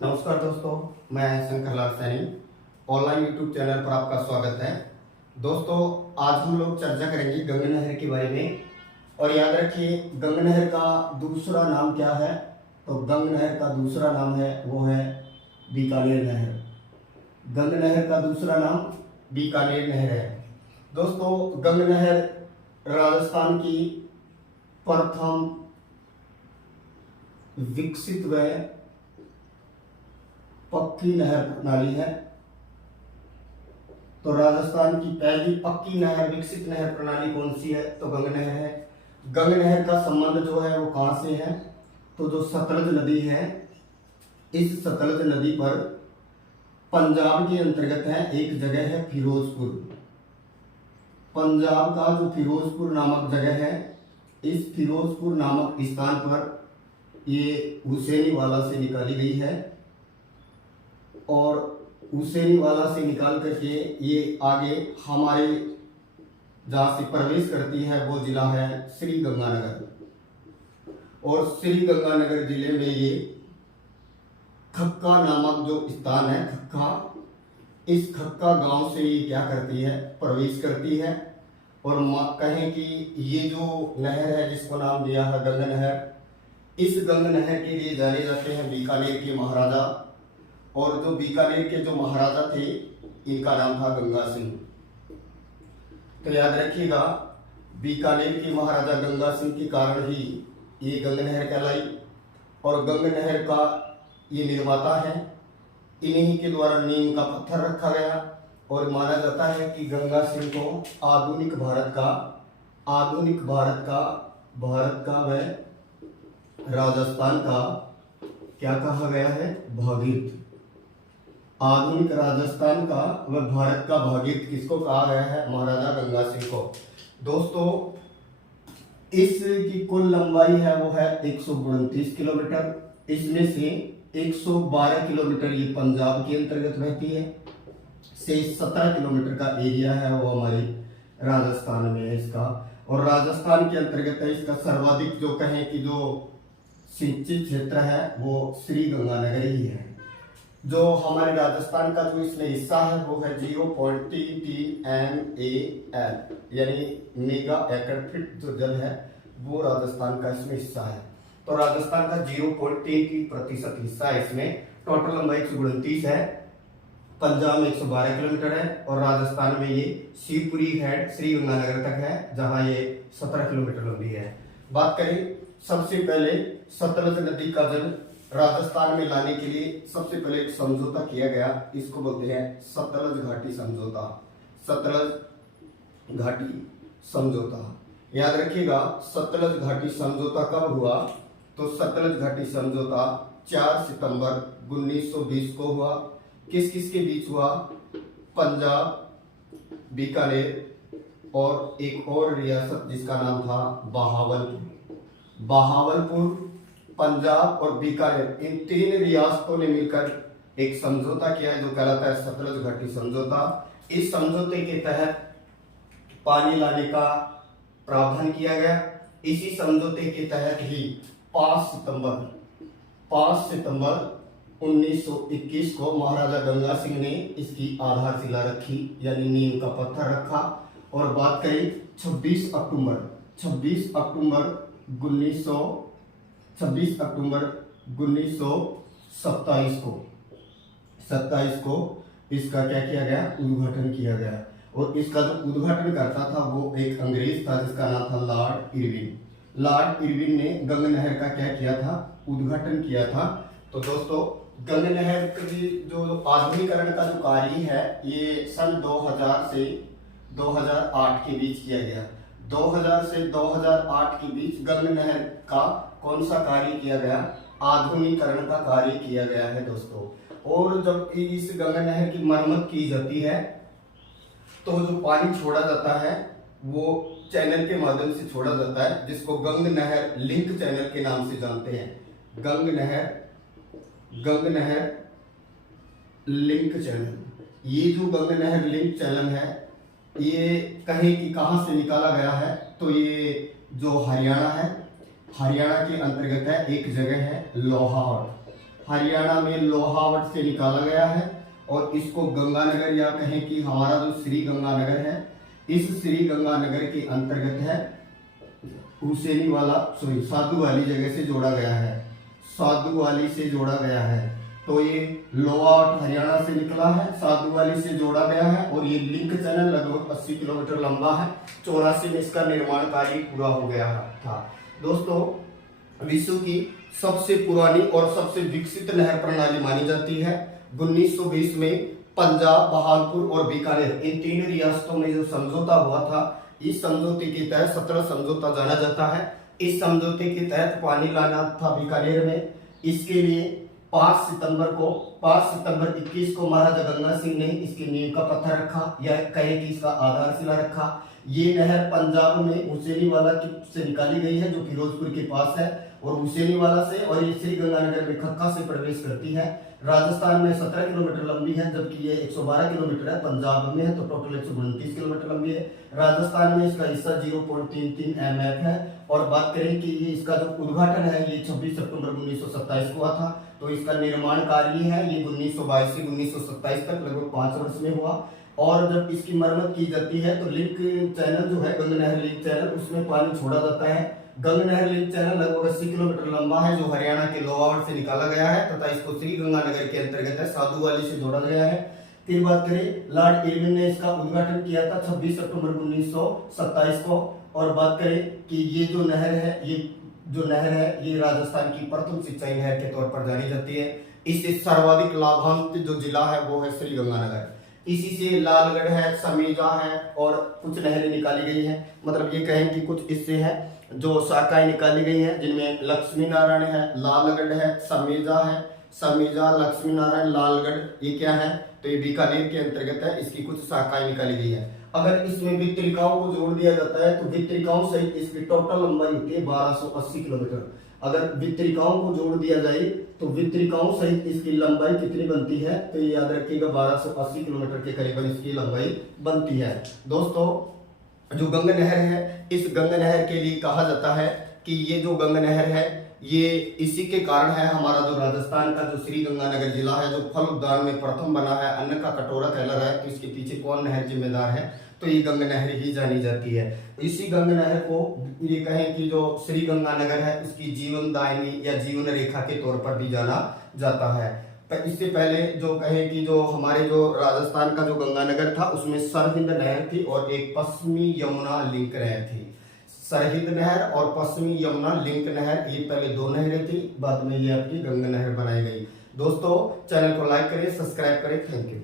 नमस्कार दोस्तों, मैं Shankar Lal Saini. Online YouTube channel पर आपका स्वागत है। दोस्तों, आज हम लोग चर्चा करेंगे गंगा नहर के बारे में। और याद रखिए, गंगा नहर का दूसरा नाम क्या है? तो गंगा नहर का दूसरा नाम है वो है बीकानेर नहर। गंगा नहर का दूसरा नाम बीकानेर नहर है। दोस्तों, गंगा नहर राजस्थान की प्रथम विकसित व पक्की नहर प्रणाली है। तो राजस्थान की पहली पक्की नहर, विकसित नहर प्रणाली कौन सी है? तो गंगा नहर है। गंगा नहर का संबंध जो है वो कहां से है? तो जो सतलज नदी है, इस सतलज नदी पर पंजाब के अंतर्गत है एक जगह है फिरोजपुर। पंजाब का जो फिरोजपुर नामक जगह है, इस फिरोजपुर नामक स्थान पर ये हुसैनीवाला से निकाली गई है। और हुसैनीवाला से निकाल करके ये आगे हमारे जहाँ से प्रवेश करती है वो जिला है श्री गंगानगर। और श्री गंगानगर जिले में ये खक्का नामक जो स्थान है, खक्का, इस खक्का गांव से ये क्या करती है? प्रवेश करती है। और कहें कि ये जो नहर है जिसको नाम दिया है गंगा नहर, इस गंगा नहर के लिए जाने जाते हैं बीकानेर के महाराजा। और जो बीकानेर के जो महाराजा थे, इनका नाम था गंगा सिंह। तो याद रखिएगा, बीकानेर के महाराजा गंगा सिंह के कारण ही ये गंगा नहर कहलाई। और गंगा नहर का ये निर्माता है, इन्हीं के द्वारा नीम का पत्थर रखा गया। और माना जाता है कि गंगा सिंह को आधुनिक भारत का व राजस्थान का क्या कहा गया है? भागीरथ। आधुनिक राजस्थान का व भारत का भागीरथ किसको कहा गया है? महाराजा गंगा सिंह को। दोस्तों, इसकी कुल लंबाई है वो है 129 किलोमीटर। इसमें से 112 किलोमीटर ये पंजाब के अंतर्गत रहती है, से 17 किलोमीटर का एरिया है वो हमारे राजस्थान में है इसका। और राजस्थान के अंतर्गत है इसका सर्वाधिक जो कहें कि जो सिंचित क्षेत्र है वो श्री गंगानगर ही है। जो हमारे राजस्थान का जो इसमें हिस्सा है वो है 0.33 MAL, यानी मेगा एकड़ फीट जो जल है वो राजस्थान का इसमें हिस्सा है। तो राजस्थान का 0.33% हिस्सा है इसमें। टोटल लंबाई 129 है। पंजाब में 112 किलोमीटर है और राजस्थान में ये शिवपुरी हेड श्री गंगानगर तक है, जहां ये 17 किलोमीटर लंबी है। बात करें, सबसे पहले सतलज नदी का जल राजस्थान में लाने के लिए सबसे पहले एक समझौता किया गया, इसको बोलते हैं सतलज घाटी समझौता। सतलज घाटी समझौता याद रखिएगा। सतलज घाटी समझौता कब हुआ? तो सतलज घाटी समझौता 4 सितंबर 1920 को हुआ। किस किस के बीच हुआ? पंजाब, बीकानेर और एक और रियासत जिसका नाम था बहावलपुर, पंजाब और बीकानेर, इन 3 रियासतों ने मिलकर एक समझौता किया है जो कहलाता है सतलज घाटी समझौता। इस समझौते के तहत पानी लाने का प्रावधान किया गया। इसी समझौते के तहत ही 5 सितंबर 1921 को महाराजा गंगा सिंह ने इसकी आधारशिला रखी, यानी नींव का पत्थर रखा। और बात करें 26 अक्टूबर 1927 को इसका क्या किया गया? उद्घाटन किया गया। और इसका जो उद्घाटन करता था वो एक अंग्रेज था जिसका नाम था लॉर्ड इरविन ने गंगा नहर का क्या किया था? उद्घाटन किया था। तो दोस्तों, गंगा नहर की जो आधुनिकीकरण का जो कार्य है ये सन 2000 से 2008 के बीच किया गया। 2000 से 2008 के बीच गंगा नहर का कौन सा कार्य किया गया? आधुनिकीकरण का कार्य किया गया है दोस्तों। और जब इस गंगा नहर की मरम्मत की जाती है तो जो पानी छोड़ा जाता है वो चैनल के माध्यम से छोड़ा जाता है, जिसको गंगा नहर लिंक चैनल के नाम से जानते हैं। गंगा नहर लिंक चैनल। ये जो गंगा नहर लिंक चैनल है ये कहीं कि कहां से निकाला गया है? तो ये जो हरियाणा है, हरियाणा के अंतर्गत है एक जगह है लोहार। हरियाणा में लोहावट से निकाला गया है और इसको गंगानगर या कहें कि हमारा जो श्री गंगानगर है, इस श्री गंगानगर के अंतर्गत है हुसैनी वाला साधु वाली जगह से जोड़ा गया है, साधु वाली से जोड़ा गया है। तो ये लोहावट हरियाणा से निकला है, साधु वाली से जोड़ा गया है और ये लिंक चैनल लगभग 80 किलोमीटर लंबा है। 84 में इसका निर्माण कार्य पूरा हो गया था। दोस्तों, विश्व की सबसे पुरानी और सबसे विकसित नहर प्रणाली मानी जाती है। 1920 में पंजाब, बहादुरपुर और बीकानेर इन 3 रियासतों में जो समझौता हुआ था, इस समझौते के तहत 17 समझौता जाना जाता है। इस समझौते के तहत पानी लाना था बीकानेर में। इसके लिए 5 सितंबर 21 को महाराजा गंगा सिंह ने इसकी नींव का पत्थर रखा, या कहें कि इसका आधारशिला रखा। ये नहर पंजाब में हुसैनी वाला से निकाली गई है, जो फिरोजपुर के पास है, और हुसैनी वाला से, और ये श्री गंगानगर में खक्का से प्रवेश करती है। राजस्थान में 17 किलोमीटर लंबी है, जबकि ये 112 किलोमीटर है। पंजाब में है तो टोटल 129 किलोमीटर लंबी है। राजस्थान में इसका हिस्सा 0.33 mm है। और बात करें कि ये इसका जो उद्घाटन है, ये 26 सितंबर 1927 को हुआ था। तो इसका निर्माण कार्य है ये 1922 से 1927 तक लगभग 5 वर्ष में हुआ। और जब इसकी मरम्मत की जाती है तो लिंक चैनल जो है, गंगा नहर लिंक चैनल, उसमें पानी छोड़ा जाता है। गंगा नहर लिंक चैनल लगभग 80 किलोमीटर लंबा है, जो हरियाणा के लोहावट से निकाला गया है तथा इसको श्री गंगानगर के अंतर्गत है, साधु वाली से जोड़ा गया है। फिर बात करें, लॉर्ड इरविन ने इसका उद्घाटन किया था 26 सितंबर 1927 को। और बात करें कि ये जो नहर है, ये राजस्थान की प्रथम सिंचाई नहर के तौर पर जानी जाती है। इससे सर्वाधिक लाभान्वित जो जिला है वो है श्री गंगानगर। इसी से लालगढ़ है, समेजा है और कुछ नहरें निकाली गई हैं। मतलब ये कहें कि कुछ इससे है जो शाखाएं निकाली गई हैं, जिनमें लक्ष्मी नारायण है, लालगढ़ है, समेजा, लक्ष्मी नारायण, लालगढ़, ये क्या है तो ये बीकानेर के अंतर्गत है। इसकी कुछ शाखाएं निकाली गई है। अगर इसमें वितरिकाओं को जोड़ दिया जाता है तो वितरिकाओं सहित इसकी टोटल लंबाई होती है 1280 किलोमीटर। अगर वितरिकाओं को जोड़ दिया जाए तो वितरिकाओं सहित इसकी लंबाई कितनी बनती है, तो ये याद रखिएगा 1280 किलोमीटर के करीबन इसकी लंबाई बनती है। दोस्तों, जो गंगा नहर है, इस गंगा नहर के लिए कहा जाता है कि ये जो गंगा नहर है, ये इसी के कारण है हमारा जो राजस्थान का जो श्री गंगानगर जिला है, जो फल उद्यान में प्रथम बना है, अन्न का कटोरा कहला रहा है। तो इसके पीछे कौन नहर जिम्मेदार है, तो ये गंगा नहर ही जानी जाती है। इसी गंगा नहर को ये कहें कि जो श्री गंगानगर है, उसकी जीवन दायिनी या जीवन रेखा के तौर पर भी जाना जाता है। इससे पहले जो कहें कि जो हमारे जो राजस्थान का जो गंगानगर था, उसमें सरहिंद नहर थी और एक पश्चिमी यमुना लिंक नहर थी। सरहिंद नहर और पश्चिमी यमुना लिंक नहर, ये पहले 2 नहरें थी, बाद में ये आपकी गंगा नहर बनाई गई। दोस्तों, चैनल को लाइक करें, सब्सक्राइब करें। Thank you.